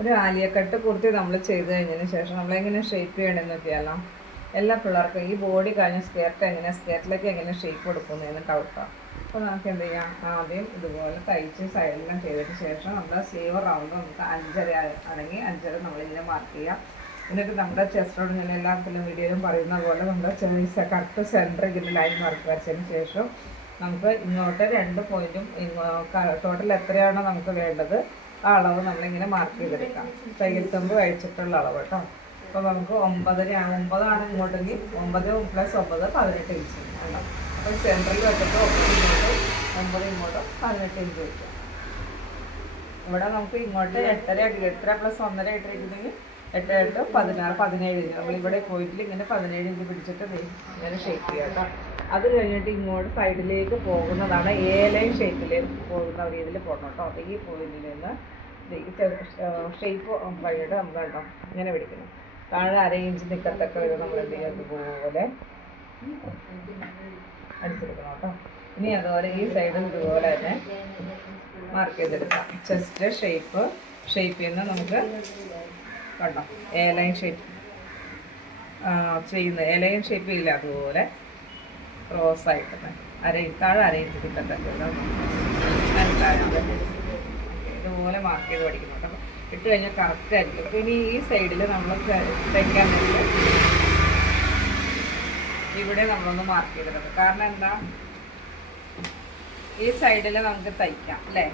ഒരു ആലിയക്കട്ട് കുർത്തി നമ്മൾ ചെയ്ത് കഴിഞ്ഞതിന് ശേഷം നമ്മളെങ്ങനെ ഷേപ്പ് ചെയ്യണമെന്ന് നോക്കിയാലോ. എല്ലാ പിള്ളേർക്കും ഈ ബോഡി കഴിഞ്ഞ സ്കേർട്ട് എങ്ങനെ സ്കേർട്ടിലേക്ക് എങ്ങനെ ഷേപ്പ് കൊടുക്കുന്നതെന്ന് ഡൗട്ടാണ്. അപ്പോൾ നമുക്ക് എന്ത് ചെയ്യാം, ആദ്യം ഇതുപോലെ തയ്ച്ച് സൈഡെല്ലാം ചെയ്തതിന് ശേഷം നമ്മുടെ സ്ലീവ് റൗണ്ട് നമുക്ക് 5.5 അല്ലെങ്കിൽ 5.5 നമ്മളിങ്ങനെ മാർക്ക് ചെയ്യാം. എന്നിട്ട് നമ്മുടെ ചെസ്റ്റ് റൗണ്ട് ഇങ്ങനെ എല്ലാത്തിലും വീഡിയോയിലും പറയുന്ന പോലെ നമ്മുടെ കറക്റ്റ് സെൻറ്റർ ഇതിൻ്റെ ലൈൻ മാർക്ക് വരച്ചതിന് ശേഷം നമുക്ക് ഇങ്ങോട്ട് 2 പോയിൻറ്റും ടോട്ടൽ എത്രയാണോ നമുക്ക് വേണ്ടത് ആ അളവ് നമ്മളിങ്ങനെ മാർക്ക് ചെയ്തെടുക്കാം. തയ്യൽ തുമ്പ് കഴിച്ചിട്ടുള്ള അളവ് കേട്ടോ. അപ്പോൾ നമുക്ക് 9 ഇങ്ങോട്ടെങ്കിൽ 9 + 9 18 ഇഞ്ച് വേണം. അപ്പോൾ സെൻട്രൽ വെച്ചിട്ട് 9 ഇങ്ങോട്ടും 18 ഇഞ്ച് വയ്ക്കാം. ഇവിടെ നമുക്ക് ഇങ്ങോട്ട് 8.5 + 1.5 ഇട്ടിരിക്കുന്നെങ്കിൽ 8 8 16 17 ഇഞ്ച്. നമ്മളിവിടെ പോയിട്ടിൽ ഇങ്ങനെ 17 ഇഞ്ച് പിടിച്ചിട്ട് ഇങ്ങനെ ഷേപ്പ് ചെയ്യാം കേട്ടോ. അത് കഴിഞ്ഞിട്ട് ഇങ്ങോട്ട് സൈഡിലേക്ക് പോകുന്നതാണ് ലൈൻ ഷേപ്പിൽ പോകുന്ന രീതിയിൽ പോകണം കേട്ടോ. അപ്പോൾ ഈ പോയിന്റിൽ നിന്ന് ഷേപ്പ് വഴിയിട്ട് നമ്മൾ കേട്ടോ ഇങ്ങനെ പിടിക്കണം. താഴെ 1/2 ഇഞ്ച് നിൽക്കത്തക്ക ഇത് നമ്മൾ എന്ത് ചെയ്യുക, ഇതുപോലെ അടിച്ചെടുക്കണം കേട്ടോ. ഇനി അതുപോലെ ഈ സൈഡും ഇതുപോലെ തന്നെ മാർക്ക് ചെയ്തെടുക്കാം. ചെസ്റ്റ് ഷേപ്പ് ചെയ്യുന്ന നമുക്ക് കണ്ടോ ലൈൻ ഷേപ്പ് ചെയ്യുന്ന ലൈൻ ഷേപ്പ് ഇല്ല, അതുപോലെ ക്രോസായിട്ട് താഴെ 1/2 ഇഞ്ച് കിട്ടത്തക്ക ഇതുപോലെ മാർക്ക് ചെയ്ത് പഠിക്കണം കേട്ടോ. ഇട്ട് കഴിഞ്ഞാൽ കറക്റ്റ് ആയിരിക്കും. അപ്പോൾ ഇനി ഈ സൈഡിൽ നമ്മൾ തയ്ക്കാൻ വേണ്ടി ഇവിടെ നമ്മളൊന്ന് മാർക്ക് ചെയ്തിട്ടുണ്ട്. കാരണം എന്താ, ഈ സൈഡിൽ നമുക്ക് തയ്ക്കാം അല്ലേ.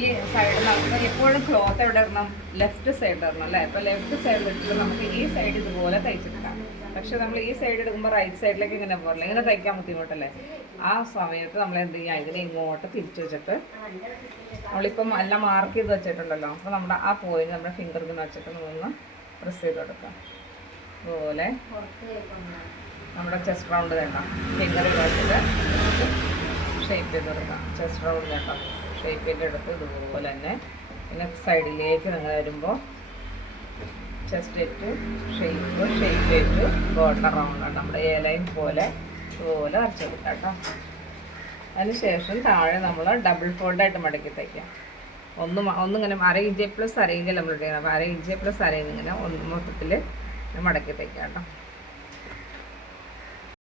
ഈ സൈഡിൽ നമുക്ക് എപ്പോഴും ക്ലോത്ത് എവിടെ ഇടണം, ലെഫ്റ്റ് സൈഡ് ഇടണം അല്ലേ. അപ്പോൾ ലെഫ്റ്റ് സൈഡിൽ ഇട്ടിട്ട് നമുക്ക് ഈ സൈഡ് ഇതുപോലെ തയ്ച്ചെടുക്കാം. പക്ഷെ നമ്മൾ ഈ സൈഡ് എടുക്കുമ്പോൾ റൈറ്റ് സൈഡിലേക്ക് ഇങ്ങനെ പോകില്ല, ഇങ്ങനെ തയ്ക്കാൻ ബുദ്ധിമുട്ടല്ലേ. ആ സമയത്ത് നമ്മൾ എന്ത് ചെയ്യുക, ഇതിനെ ഇങ്ങോട്ട് തിരിച്ച് വെച്ചിട്ട് നമ്മളിപ്പം എല്ലാം മാർക്ക് ചെയ്ത് വെച്ചിട്ടുണ്ടല്ലോ. അപ്പോൾ നമ്മുടെ ആ പോയിന്റ് നമ്മുടെ ഫിംഗർ ഇങ്ങനെ വെച്ചിട്ട് നമ്മളൊന്ന് പ്രസ് ചെയ്ത് കൊടുക്കാം. അതുപോലെ നമ്മുടെ ചെസ്റ്റ് റൗണ്ട് വേണ്ട ഫിംഗർ വെച്ചിട്ട് ഷേപ്പ് ചെയ്ത് കൊടുക്കാം. ചെസ്റ്റ് റൗണ്ട് വേണ്ട ഷേപ്പ് ചെയ്തെടുത്ത് ഇതുപോലെ തന്നെ പിന്നെ സൈഡിലേക്ക് നിങ്ങൾ വരുമ്പോൾ chest to shape to bottom റൗണ്ടാണ് നമ്മുടെ ലൈൻ പോലെ ഇതുപോലെ വരച്ചെടുക്കാം കേട്ടോ. അതിനുശേഷം താഴെ നമ്മൾ ഡബിൾ ഫോൾഡായിട്ട് മടക്കി തയ്ക്കാം. ഒന്നിങ്ങനെ 1/2 ഇഞ്ച് + 1/2 ഇഞ്ച് നമ്മൾ ഇട്ടേക്കണം. അപ്പോൾ 1/2 ഇഞ്ച് + 1/2 ഇങ്ങനെ മൊത്തത്തിൽ മടക്കി തയ്ക്കാം കേട്ടോ.